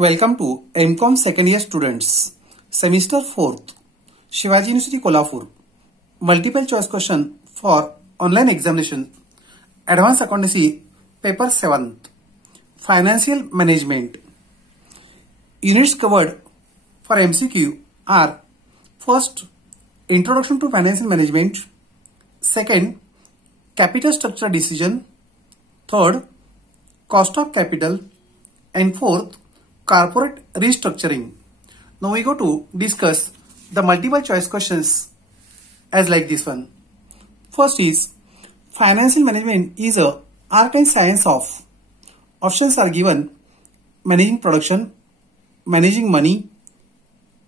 Welcome to MCOM second year students, semester 4th, Shivaji University Kolhapur. Multiple choice question for online examination, Advanced Accountancy, paper 7th, Financial Management. Units covered for MCQ are: first, Introduction to Financial Management; second, Capital Structure Decision; third, Cost of Capital; and fourth, Corporate Restructuring. Now we go to discuss the multiple choice questions as like this one. First is, financial management is a art and science of. Options are given: managing production, managing money,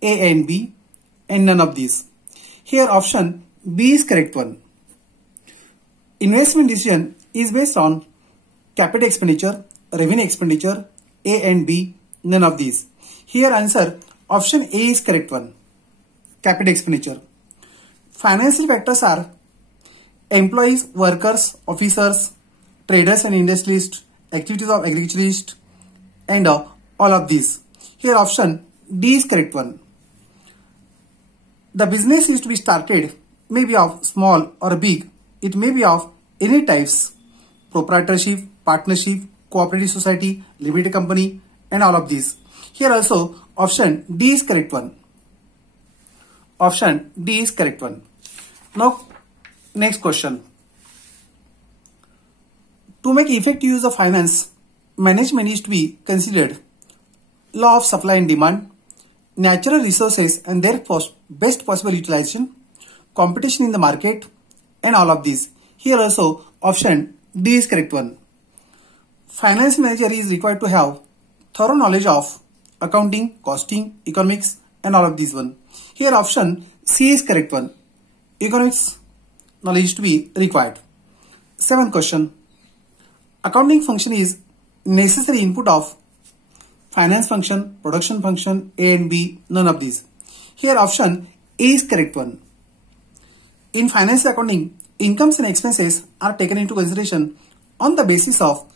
A and B, and none of these. Here option B is correct one. Investment decision is based on capital expenditure, revenue expenditure, A and B, none of these. Here answer option A is correct one. Capital expenditure. Financial factors are employees, workers, officers, traders and industrialists, activities of agriculturists, and all of these. Here option D is correct one. The business is to be started, may be of small or big. It may be of any types: proprietorship, partnership, cooperative society, limited company, and all of these. Here also option D is correct one. Option D is correct one. Now next question. To make effective use of finance, management is to be considered law of supply and demand, natural resources and their best possible utilization, competition in the market, and all of these. Here also option D is correct one. Finance manager is required to have thorough knowledge of accounting, costing, economics, and all of these one. Here option C is correct one. Economics knowledge to be required. Seventh question. Accounting function is necessary input of finance function, production function, A and B, none of these. Here option A is correct one. In financial accounting, incomes and expenses are taken into consideration on the basis of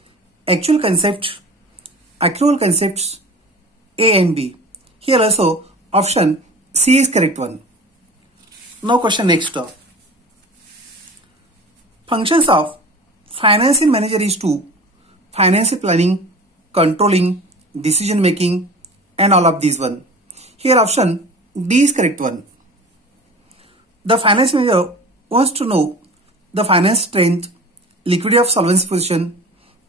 actual concepts, accrual concepts, A and B. Here also option C is correct one. Now question next. Functions of financial manager is to financial planning, controlling, decision making, and all of these one. Here option D is correct one. The finance manager wants to know the finance strength, liquidity of solvency position,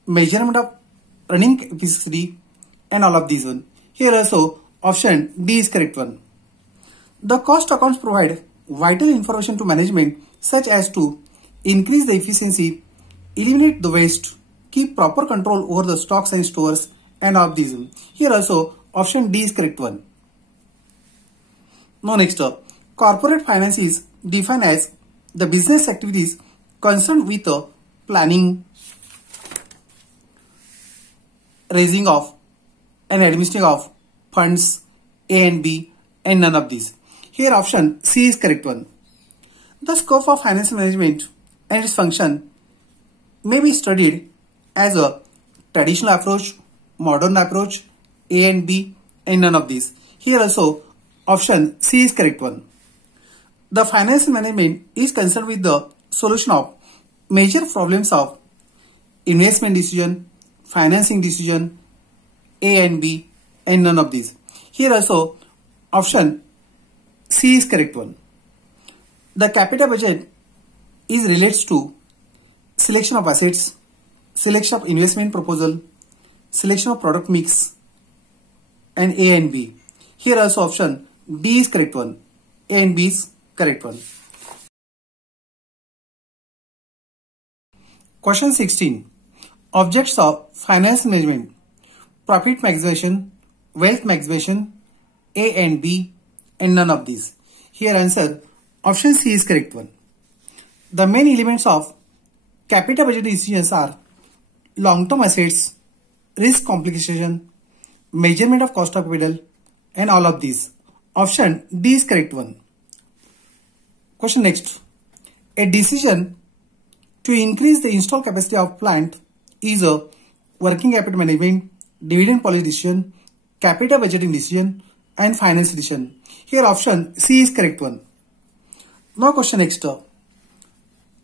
measurement of running capacity, and all of these one. Here also option D is correct one. The cost accounts provide vital information to management such as to increase the efficiency, eliminate the waste, keep proper control over the stocks and stores, and all of these. Here also option D is correct one. Now next, corporate finance is defined as the business activities concerned with planning, raising of and administering of funds, A and B, and none of these. Here option C is correct one. The scope of financial management and its function may be studied as a traditional approach, modern approach, A and B, and none of these. Here also option C is correct one. The financial management is concerned with the solution of major problems of investment decision, financing decision, A and B, and none of these. Here also option C is correct one. The capital budget is relates to selection of assets, selection of investment proposal, selection of product mix, and A and B. Here also option D is correct one. A and B is correct one. Question 16. Objects of finance management: profit maximization, wealth maximization, A and B, and none of these. Here answer option C is correct one. The main elements of capital budget decisions are long-term assets, risk complication, measurement of cost of capital, and all of these. Option D is correct one. Question next. A decision to increase the installed capacity of plant is a working capital management, dividend policy decision, capital budgeting decision, and finance decision. Here option C is correct one. Now question next.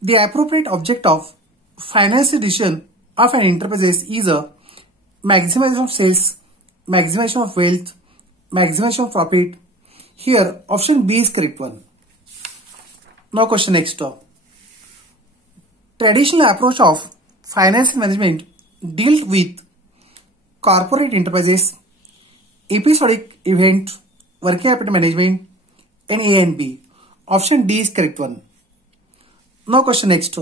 The appropriate object of finance decision of an enterprise is a maximization of sales, maximization of wealth, maximization of profit. Here option B is correct one. Now question next. Traditional approach of finance management deals with corporate enterprises, episodic event, working capital management, and A and B. Option D is correct one. Now question next.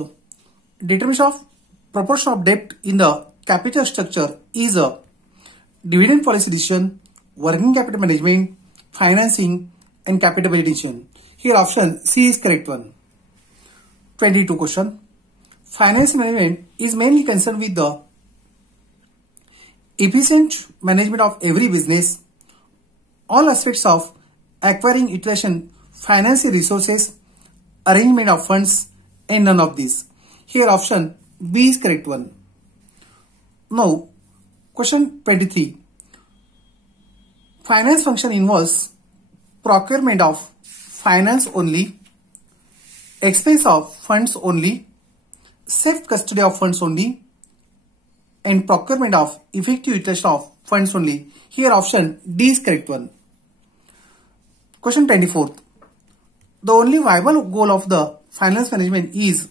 Determination of proportion of debt in the capital structure is a dividend policy decision, working capital management, financing, and capital budgeting decision. Here option C is correct one. 22 question. Finance management is mainly concerned with the efficient management of every business, all aspects of acquiring, utilization, financial resources, arrangement of funds, and none of these. Here option B is correct one. Now question 23. Finance function involves procurement of finance only, expense of funds only, safe custody of funds only, and procurement of effective utilization of funds only. Here option D is correct one. Question 24. The only viable goal of the finance management is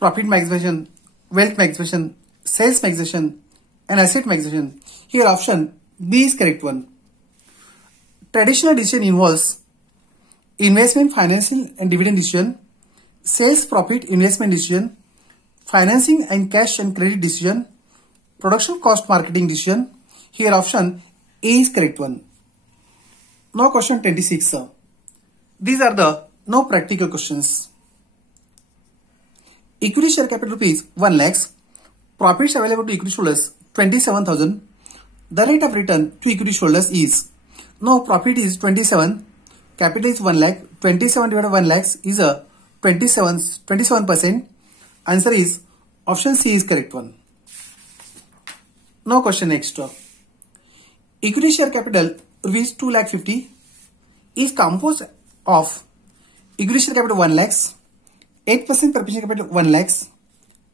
profit maximization, wealth maximization, sales maximization, and asset maximization. Here option B is correct one. Traditional decision involves investment, financing, and dividend decision, sales, profit, investment decision, financing and cash and credit decision, production cost marketing decision. Here option A is correct one. Now question 26. These are the no practical questions. Equity share capital rupees 1 lakhs. Profits available to equity holders 27,000. The rate of return to equity holders is, now profit is 27, capital is 1 lakh, 27 divided by 1 lakhs is a 27%. Answer is option C is correct one. Now question next. Equity share capital rupees 2 lakh 50 is composed of equity share capital 1 lakhs, 8% preferential capital 1 lakhs,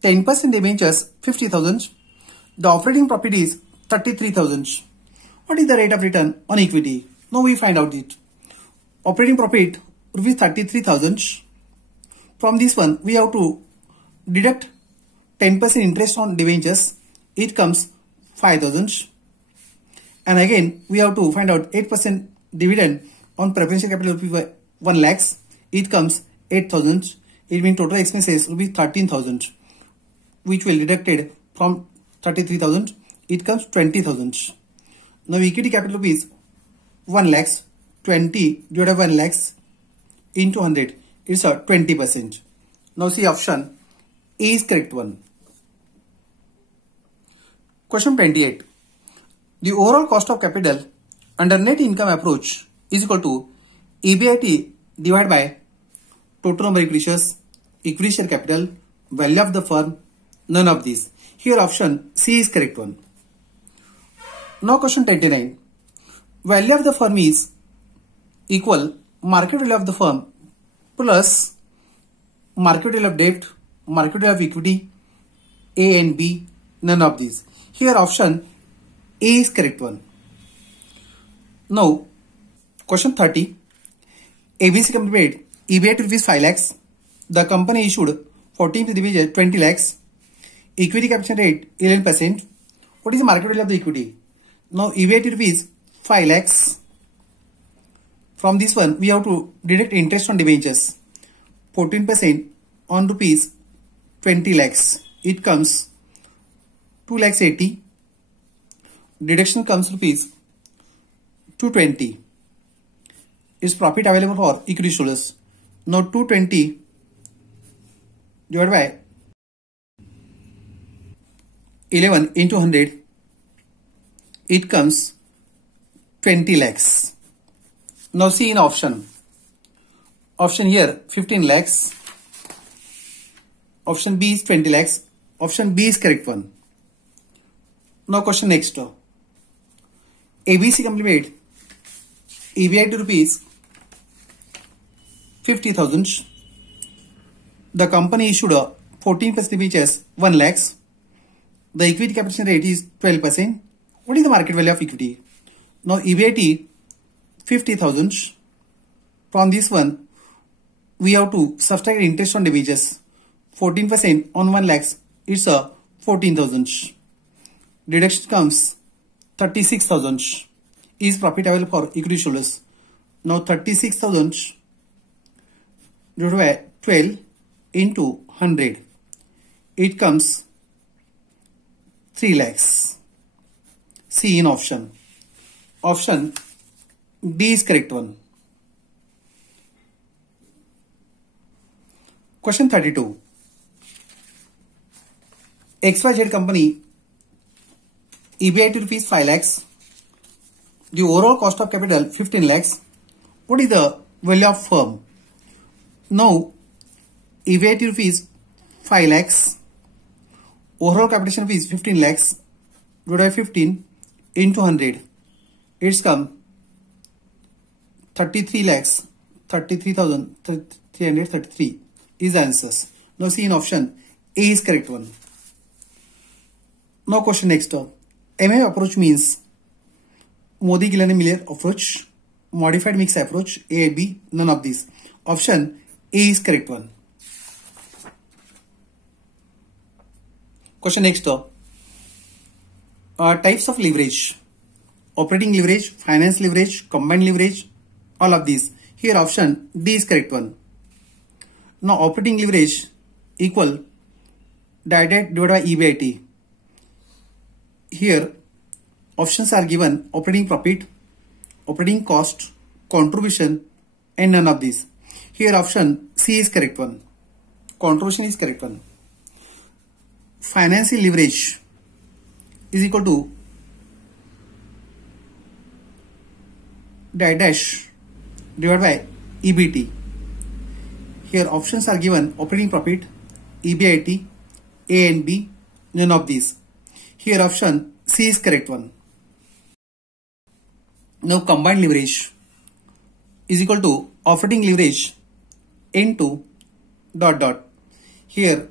10% debentures 50,000. The operating profit is 33,000. What is the rate of return on equity? Now we find out it. Operating profit rupees 33,000. From this one we have to deduct 10% interest on debentures. It comes 5,000. And again we have to find out 8% dividend on preferential capital rupees 1 lakhs. It comes 8,000. It means total expenses will be 13,000, which will deducted from 33,000. It comes 20,000. Now equity capital rupees 1 lakhs, 20 divided by 1 lakhs into 100. It's a 20%. Now see option A is correct one. Question 28. The overall cost of capital under net income approach is equal to EBIT divided by total number of equity shares, equity share capital, value of the firm, none of these. Here option C is correct one. Now question 29. Value of the firm is equal market value of the firm plus market value of debt, market value of equity, A and B, none of these. Here option A is correct one. Now question 30. ABC company paid EBIT rupees 5 lakhs. The company issued 14th division 20 lakhs. Equity capture rate 11%. What is the market value of the equity? Now EBIT rupees 5 lakhs. From this one we have to deduct interest on debentures. 14% on rupees 20 lakhs. It comes 2 lakhs 80. Deduction comes rupees 220. Is profit available for equity holders. Now 220 divided by 11 into 100. It comes 20 lakhs. Now see in option. Option here 15 lakhs. Option B is 20 lakhs. Option B is correct one. Now question next. ABC company paid EBIT rupees 50,000. The company issued a 14% debentures 1 lakhs. The equity capitalization rate is 12%. What is the market value of equity? Now EBIT 50,000. From this one, we have to subtract interest on debentures. 14% on 1 lakhs, it's a 14,000. Deduction comes 36,000. Is profit available for equity holders? Now 36,000 divided by 12 into 100. It comes 3 lakhs. C in option. Option D is correct one. Question 32. XYZ company EBIT rupees 5 lakhs. The overall cost of capital 15 lakhs. What is the value of firm? Now EBIT rupees 5 lakhs. Overall capitalization rupees 15 lakhs. Divided by 15 into 100. It's come 33 lakhs. 33,333 is the answers. Now see in option A is correct one. Now question next. MF approach means Modi-Gilani-Miller approach, modified mix approach, A, B, none of these. Option A is correct one. Question next. Types of leverage. Operating leverage, finance leverage, combined leverage, all of these. Here option D is correct one. Now operating leverage equal divided by EBIT. Here options are given: operating profit, operating cost, contribution, and none of these. Here option C is correct one. Contribution is correct one. Financial leverage is equal to dash divided by EBT. Here options are given: operating profit, EBIT, A and B, none of these. Here option C is correct one. Now combined leverage is equal to operating leverage into ... Here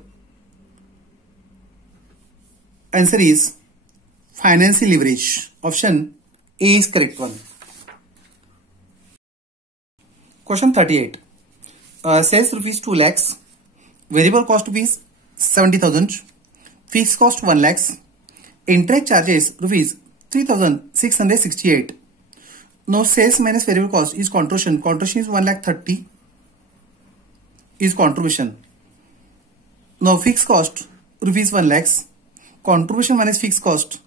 answer is financial leverage. Option A is correct one. Question 38. Sales rupees 2 lakhs. Variable cost rupees 70,000. Fixed cost 1 lakhs. Interest charges rupees 3,668. Now sales minus variable cost is contribution. Contribution is 1,30,000 is contribution. Now fixed cost rupees 1 lakhs. Contribution minus fixed cost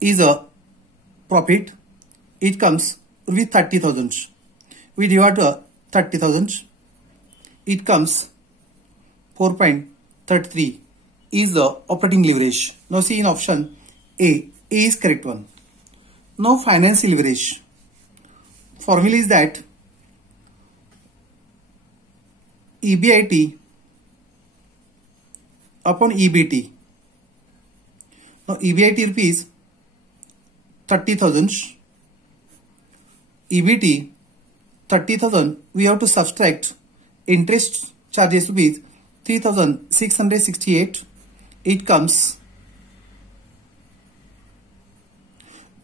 is a profit. It comes rupees 30,000. We divide to 30,000. It comes 4.33 is the operating leverage. Now see in option A. A is correct one. Now financial leverage. Formula is that EBIT upon EBT. Now EBIT rupees 30,000. EBT 30,000. We have to subtract interest charges rupees 3,668. It comes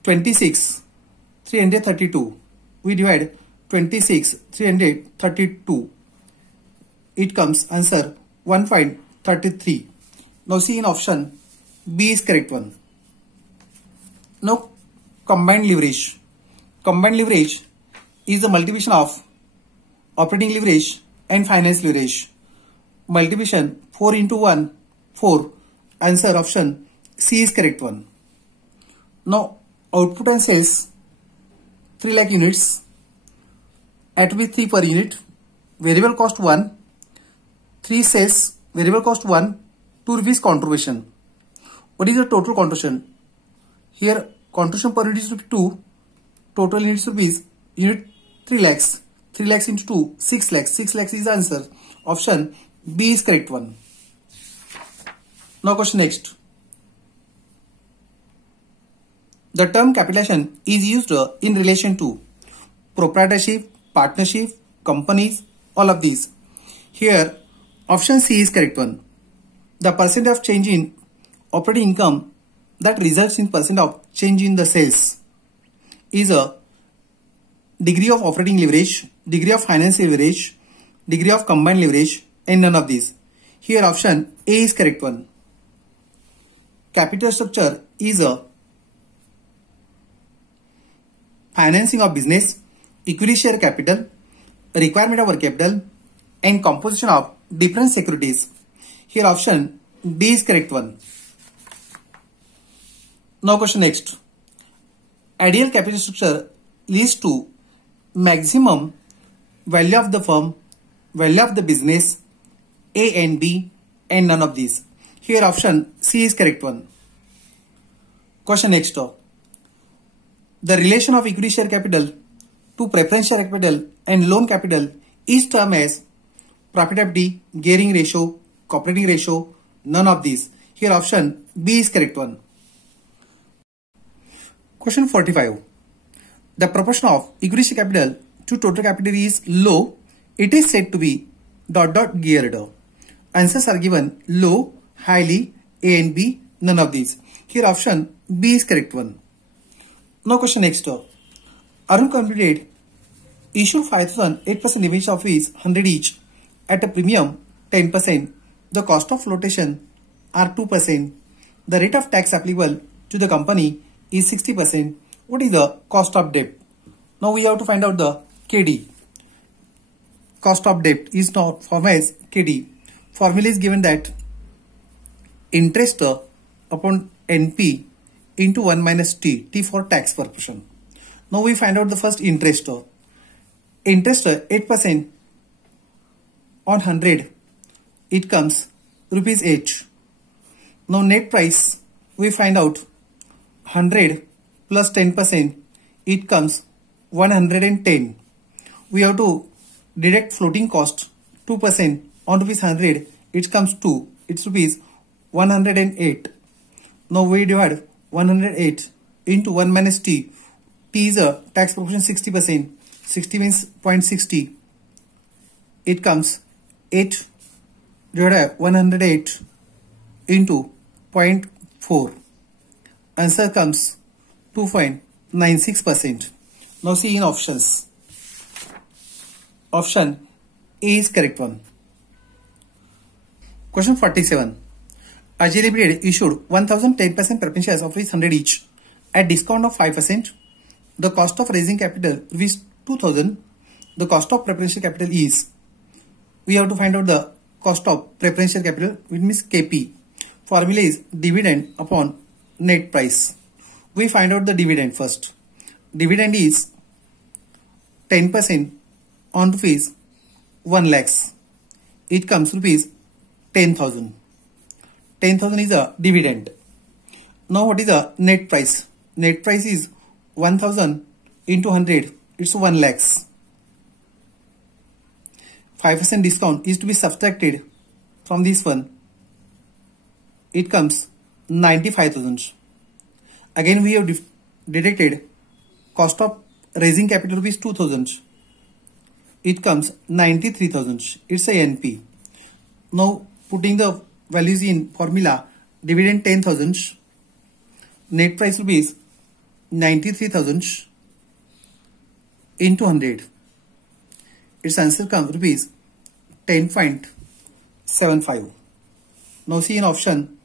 26,332. We divide 26,332. It comes answer 1.33. Now see in option B is correct one. Now combined leverage. Combined leverage is the multiplication of operating leverage and finance leverage. Multiplication 4 into 1, 4. Answer option C is correct one. Now output and sales 3 lakh units at rupees 3 per unit. Variable cost 1. 3 sales. Variable cost 1. 2 rupees contribution. What is the total contribution? Here contribution per unit is 2. Total units rupees unit 3 lakhs. 3 lakhs into 2 6 lakhs. 6 lakhs is the answer. Option B is correct one. Now question next. The term capitalization is used in relation to proprietorship, partnership, companies, all of these. Here, option C is correct one. The percent of change in operating income that results in percent of change in the sales is a degree of operating leverage, degree of finance leverage, degree of combined leverage, and none of these. Here option A is correct one. Capital structure is a financing of business, equity share capital, requirement of working capital, and composition of different securities. Here option D is correct one. Now question next. Ideal capital structure leads to maximum value of the firm, value of the business, A and B, and none of these. Here option C is correct one. Question next. The relation of equity share capital to preference share capital and loan capital is termed as profitability, gearing ratio, cooperating ratio, none of these. Here option B is correct one. Question 45. The proportion of equity share capital to total capital is low. It is said to be ... geared. Answers are given low, highly, A and B, none of these. Here option B is correct one. Now question next. Arun completed issued 5,008% image of fees 100 each at a premium 10%. The cost of flotation are 2%. The rate of tax applicable to the company is 60%. What is the cost of debt? Now we have to find out the KD. Cost of debt is not formed as KD. Formula is given that interest upon NP into 1 minus T, T for tax proportion. Now we find out the first interest. Interest 8% on 100, it comes rupees 8. Now net price, we find out 100 plus 10%, it comes 110. We have to deduct floating cost 2% on rupees 100, it comes 2, it's rupees 108. Now we divide 108 into 1 minus T. T is a tax proportion 60%. 60 means 0.60. It comes 8 divided by 108 into 0.4. Answer comes 2.96%. Now see in options. Option A is correct one. Question 47. Ajay Limited issued 1,010% preference shares of 100 each at discount of 5%. The cost of raising capital is 2,000. The cost of preferential capital is, we have to find out the cost of preferential capital, which means KP. Formula is dividend upon net price. We find out the dividend first. Dividend is 10% on rupees 1 lakhs. It comes rupees 10,000. 10,000 is a dividend. Now what is the net price? Net price is 1,000 into 100. It's 1 lakhs. 5% discount is to be subtracted from this one. It comes 95,000. Again we have deducted cost of raising capital rupees 2,000. It comes 93,000. It's a NP. Now putting the values in formula, dividend 10,000, net price rupees 93,000 into 100. Its answer comes rupees 10.75. Now see in option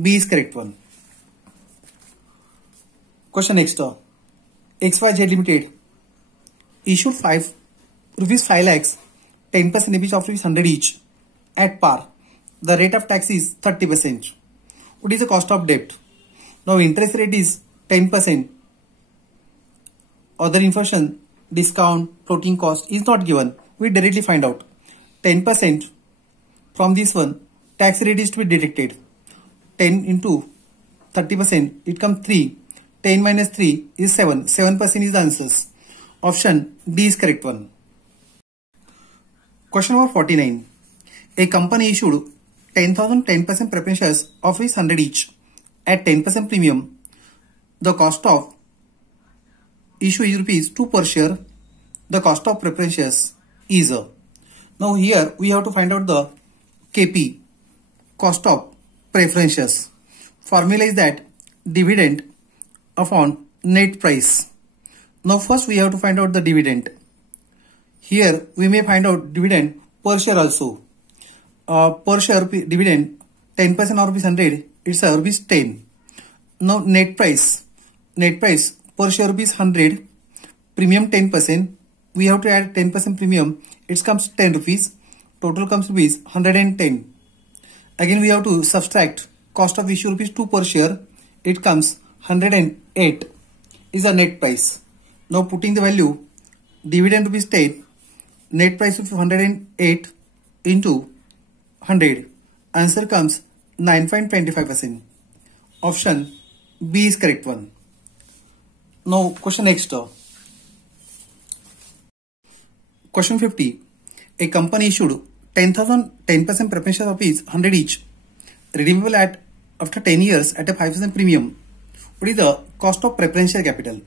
B is correct one. Question next. XYZ Limited issued rupees 5 lakhs 10% image of rupees 100 each at par. The rate of tax is 30%. What is the cost of debt? Now interest rate is 10%. Other information, discount, floating cost is not given. We directly find out. 10% from this one, tax rate is to be deducted. 10 into 30%, it comes 3. 10 minus 3 is 7. 7% is the answers. Option D is correct one. Question number 49. A company issued 10,010% preference shares of 100 each at 10% premium. the cost of issue is rupees 2 per share. The cost of preference shares is now here we have to find out the KP, cost of preference shares. Formula is that dividend upon net price. Now first we have to find out the dividend. Here we may find out dividend per share also. Per share dividend 10% or rupees 100, it's a rupees 10. Now net price per share rupees 100, premium 10%. We have to add 10% premium. It comes 10 rupees. Total comes rupees 110. Again we have to subtract cost of issue rupees 2 per share. It comes 108 is the net price. Now putting the value, dividend rupees 10, net price of 108 into 100. Answer comes 9.25%. Option B is correct one. Now question next. Question 50. A company issued 10% preference shares rupees 100 each, redeemable at after 10 years at a 5% premium. What is the cost of preference share capital?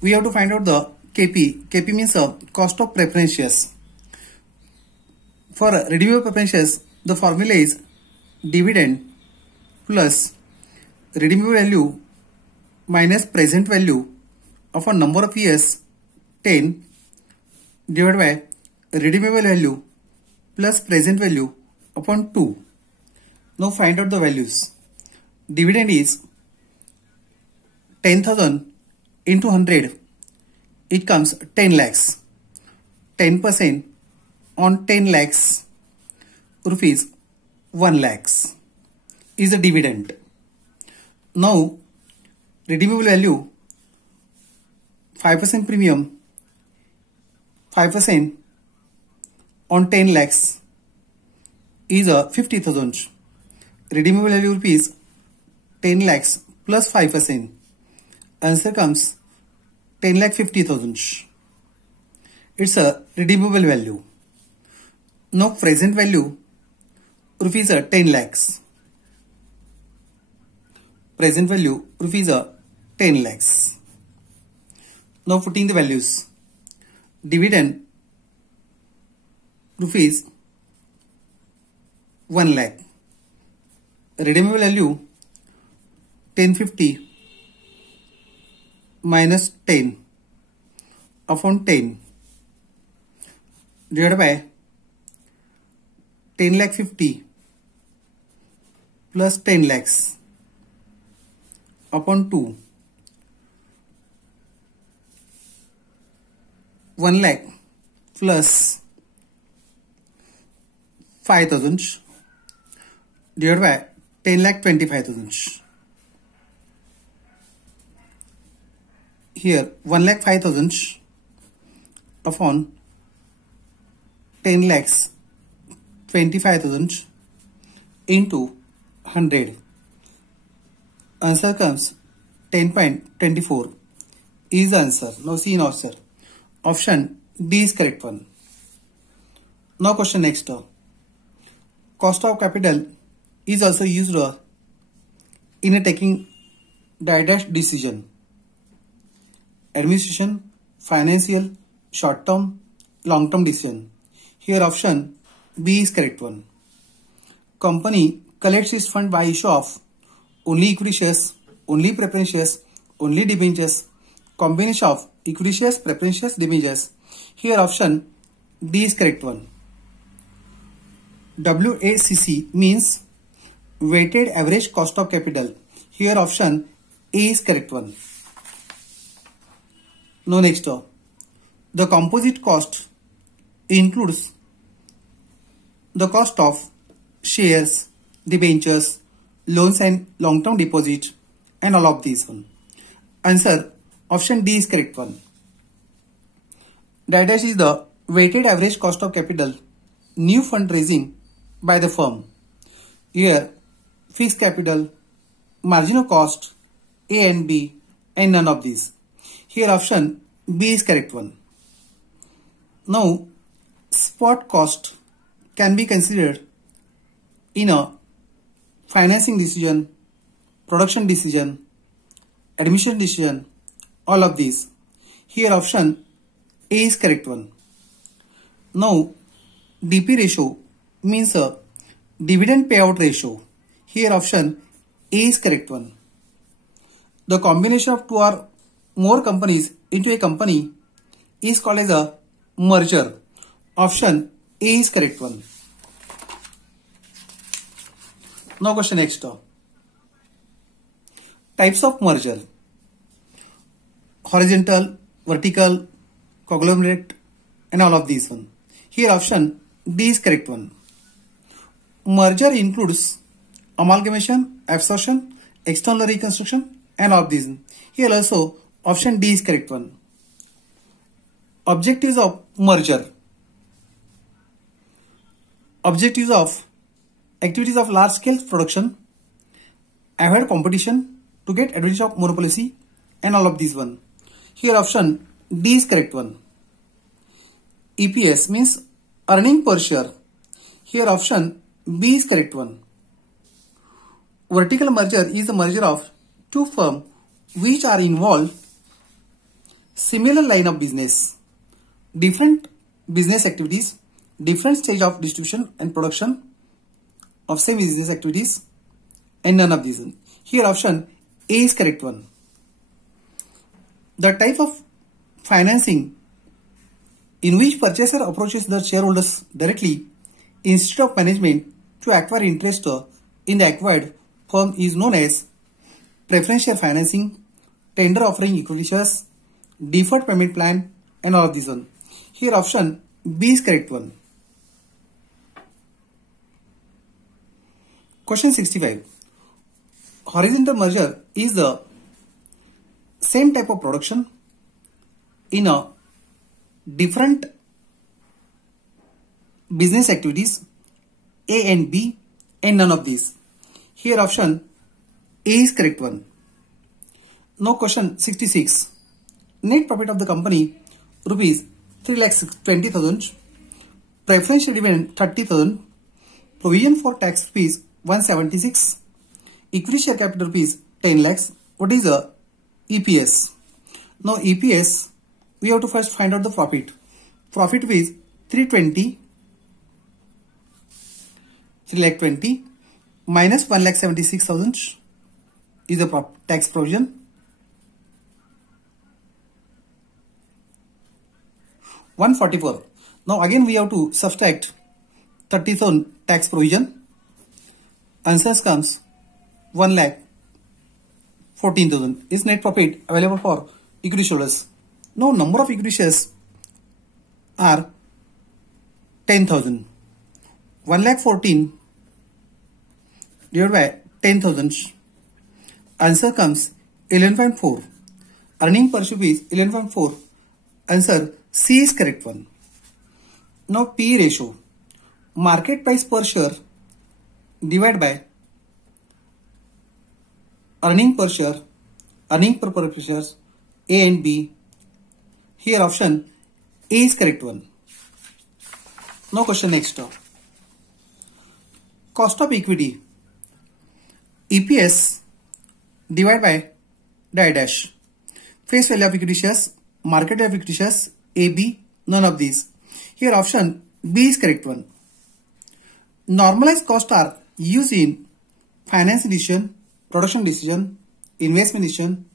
We have to find out the KP. KP means cost of preference shares. For redeemable preference shares, the formula is dividend plus redeemable value minus present value of a number of years 10 divided by redeemable value plus present value upon 2. Now find out the values. Dividend is 10,000 into 100. It comes 10 lakhs. 10% on 10 lakhs rupees 1 lakhs is the dividend. Now redeemable value 5% premium, 5% on 10 lakhs is a 50,000. Redeemable value rupees 10 lakhs plus 5%. Answer comes 10 lakh 50,000. It's a redeemable value. Now present value rupees 10 lakhs. Present value rupees 10 lakhs. Now putting the values. Dividend rupees 1 lakh. Redeemable value 1050 minus 10 upon 10 divided by 10 lakh 50 plus 10 lakhs upon 2. 1 lakh plus 5,000 divided by 10 lakh 25,000. Here 1 lakh 5,000 upon 10 lakhs 25,000 into 100. Answer comes 10.24 is the answer. Now see in answer. Option D is correct one. Now question next. Cost of capital is also used in a taking dash decision. Administration, financial, short-term, long-term decision. Here option B is correct one. Company collects its fund by issue of only equity shares, only preference shares, only debentures, combination of equity shares, preference shares, debentures. Here option D is correct one. WACC means weighted average cost of capital. Here option A is correct one. Now next, the composite cost includes the cost of shares, debentures, loans and long-term deposit and all of these one. Answer option D is correct one. Dash is the weighted average cost of capital, new fundraising by the firm. Here fixed capital, marginal cost, A and B and none of these. Here option B is correct one. Now spot cost can be considered in a financing decision, production decision admission decision, all of these. Here option A is correct one. Now DP ratio means a dividend payout ratio. Here option A is correct one. The combination of two or more companies into a company is called as a merger. Option A is correct one. Now question next. Types of merger: horizontal, vertical, conglomerate, and all of these one. Here option D is correct one. Merger includes amalgamation, absorption, external reconstruction, and all of these. Here also option D is correct one. Objectives of merger: objectives of activities of large scale production, avoid competition to get advantage of monopoly, and all of these one. Here option D is correct one. EPS means earning per share. Here option B is correct one. Vertical merger is the merger of two firms which are involved similar line of business, different business activities, different stage of distribution and production of same business activities, and none of these. Here option A is correct one. The type of financing in which purchaser approaches the shareholders directly instead of management to acquire interest in the acquired firm is known as preferential financing, tender offering equity shares, deferred payment plan, and all of these one. Here option B is correct one. Question 65. Horizontal merger is the same type of production in a different business activities A and B and none of these. Here option A is correct one. Now question 66. Net profit of the company rupees 3,20,000, preferential dividend 30,000, provision for tax rupees 176, equity share capital rupees 10 lakhs. What is the EPS? Now EPS, we have to first find out the profit. Profit is 320 minus 1,76,000 is the tax provision. 144. Now again we have to subtract 30,000 tax provision. Answers comes 1,14,000 is net profit available for equity holders. Now number of equity shares are 10,000. 1,14,000 divided by 10,000. Answer comes 11.4. Earning per share is 11.4. Answer C is correct one. Now P ratio. Market price per share divided by earning per share, earning per shares A and B. Here option A is correct one. Now question next. Cost of equity. EPS divided by dash. Face value of equity shares, market value of equity shares, A, B, none of these. Here option B is correct one. Normalized costs are used in finance decision, production decision, investment decision,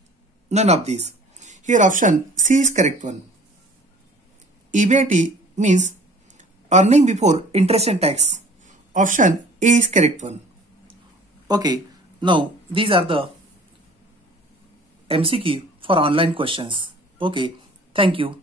none of these. Here option C is correct one. EBIT means earning before interest and tax. Option A is correct one. Okay, now these are the MCQ for online questions. Okay, thank you.